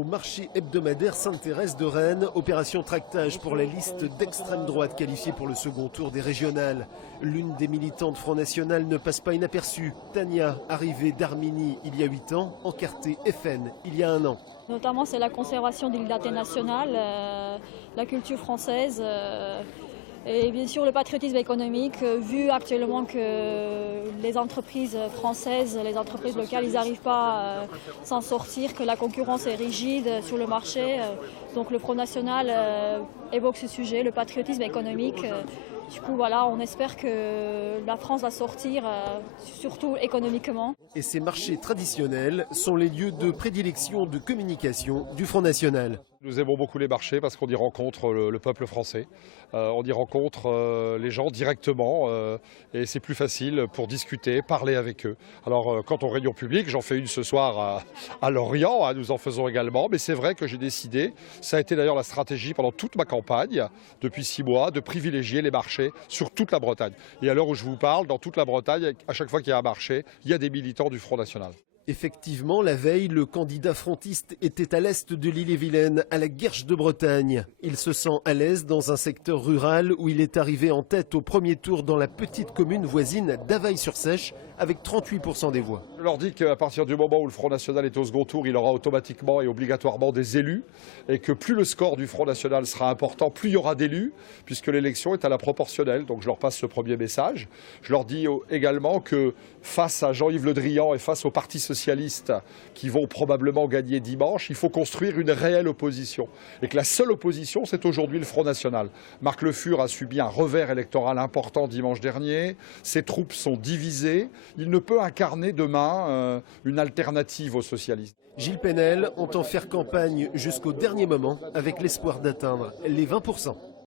au marché hebdomadaire Sainte-Thérèse de Rennes. Opération tractage pour la liste d'extrême droite qualifiée pour le second tour des régionales. L'une des militantes Front National ne passe pas inaperçue. Tania, arrivée d'Arménie il y a 8 ans, encartée FN il y a 1 an. Notamment, c'est la conservation de l'identité nationale, la culture française et bien sûr le patriotisme économique, vu actuellement que les entreprises françaises, les entreprises locales, ils n'arrivent pas à s'en sortir, que la concurrence est rigide sur le marché. Donc le Front National évoque ce sujet, le patriotisme économique. Du coup, voilà, on espère que la France va sortir, surtout économiquement. Et ces marchés traditionnels sont les lieux de prédilection de communication du Front National. Nous aimons beaucoup les marchés parce qu'on y rencontre le peuple français, on y rencontre les gens directement et c'est plus facile pour discuter, parler avec eux. Alors quant aux réunions publiques, j'en fais une ce soir à Lorient, nous en faisons également, mais c'est vrai que j'ai décidé, ça a été d'ailleurs la stratégie pendant toute ma campagne, depuis 6 mois, de privilégier les marchés sur toute la Bretagne. Et à l'heure où je vous parle, dans toute la Bretagne, à chaque fois qu'il y a un marché, il y a des militants du Front National. Effectivement, la veille, le candidat frontiste était à l'est de l'Ille-et-Vilaine, à la Guerche de Bretagne. Il se sent à l'aise dans un secteur rural où il est arrivé en tête au premier tour dans la petite commune voisine d'Availle-sur-Seiche avec 38% des voix. Je leur dis qu'à partir du moment où le Front National est au second tour, il aura automatiquement et obligatoirement des élus et que plus le score du Front National sera important, plus il y aura d'élus puisque l'élection est à la proportionnelle. Donc je leur passe ce premier message. Je leur dis également que face à Jean-Yves Le Drian et face au Parti socialiste qui vont probablement gagner dimanche, il faut construire une réelle opposition. Et que la seule opposition, c'est aujourd'hui le Front National. Marc Le Fur a subi un revers électoral important dimanche dernier. Ses troupes sont divisées. Il ne peut incarner demain une alternative aux socialistes. Gilles Penel entend faire campagne jusqu'au dernier moment avec l'espoir d'atteindre les 20%.